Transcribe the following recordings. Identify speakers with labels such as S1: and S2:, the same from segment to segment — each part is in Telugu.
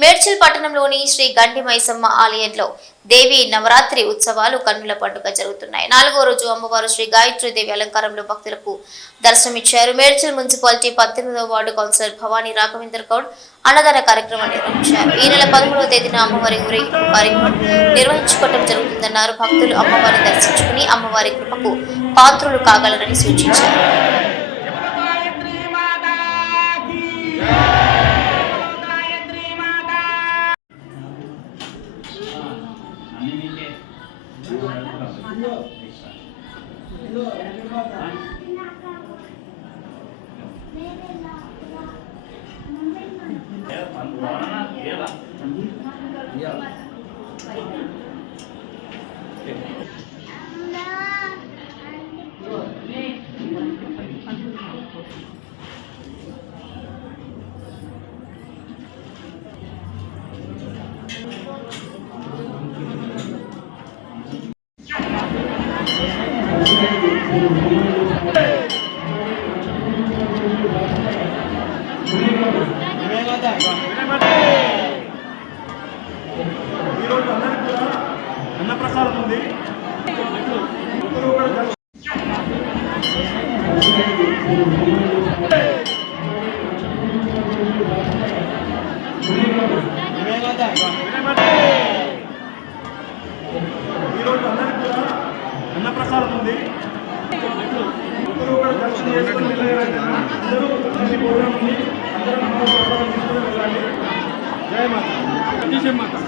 S1: మేడ్చల్ పట్టణంలోని శ్రీ గండి మైసమ్మ ఆలయంలో దేవి నవరాత్రి ఉత్సవాలు కన్నుల పండుగ జరుగుతున్నాయి. నాలుగో రోజు అమ్మవారు శ్రీ గాయత్రీదేవి అలంకారంలో భక్తులకు దర్శనమిచ్చారు. మేడ్చల్ మున్సిపాలిటీ పద్దెనిమిదవ వార్డు కౌన్సిలర్ భవానీ రాఘవేంద్ర గౌడ్ అన్నదాన కార్యక్రమం నిర్వహించారు. ఈ నెల పదమూడవ తేదీన అమ్మవారి ఊరేగింపు కార్యక్రమం నిర్వహించుకోవడం జరుగుతుందన్నారు. భక్తులు అమ్మవారిని దర్శించుకుని అమ్మవారి కృపకు పాత్రులు కాగలరని సూచించారు.
S2: ఈరోజు అందరికీ కూడా అన్నప్రసాదం ఉంది ఒకరు ఒకరు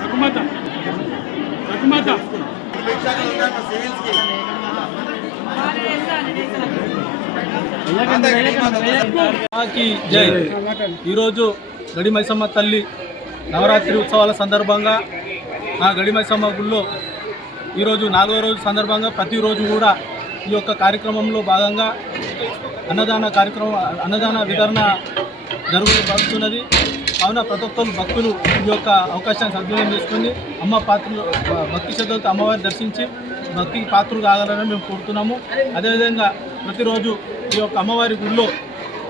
S3: రఘుమాత రఘుమాత
S4: జై. ఈరోజు గడిమైసమ్మ తల్లి నవరాత్రి ఉత్సవాల సందర్భంగా ఆ గడిమైసమ్మ గుళ్ళో ఈరోజు నాలుగో రోజు సందర్భంగా ప్రతిరోజు కూడా ఈ యొక్క కార్యక్రమంలో భాగంగా అన్నదాన కార్యక్రమం అన్నదాన వితరణ జరుగుతున్నది. కావున ప్రతి ఒక్కరు భక్తులు ఈ యొక్క అవకాశాన్ని సద్వినియోగం చేసుకుని అమ్మ పాత్రలు భక్తి శ్రద్ధలతో అమ్మవారి దర్శించి భక్తికి పాత్రలు కాగలని మేము కోరుతున్నాము. అదేవిధంగా ప్రతిరోజు ఈ యొక్క అమ్మవారి గుడిలో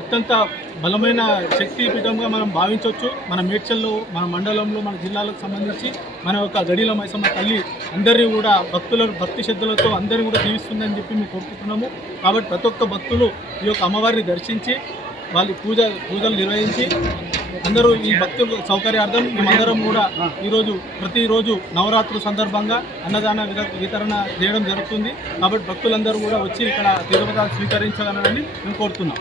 S4: అత్యంత బలమైన శక్తి పీఠంగా మనం భావించవచ్చు మన మేడ్చల్లో మన మండలంలో మన జిల్లాలకు సంబంధించి మన యొక్క గడిల మైసమ్మ తల్లి అందరినీ కూడా భక్తుల భక్తి శ్రద్ధలతో అందరినీ కూడా జీవిస్తుందని చెప్పి మేము కోరుకుంటున్నాము. కాబట్టి ప్రతి ఒక్క భక్తులు ఈ యొక్క అమ్మవారిని దర్శించి వాళ్ళ పూజ పూజలు నిర్వహించి అందరూ ఈ భక్తుల సౌకర్యార్థం మేమందరం కూడా ఈరోజు ప్రతిరోజు నవరాత్రుల సందర్భంగా అన్నదాన విత- వితరణ చేయడం జరుగుతుంది. కాబట్టి భక్తులందరూ కూడా వచ్చి ఇక్కడ తిరుపతి స్వీకరించాలని మేము కోరుతున్నాం.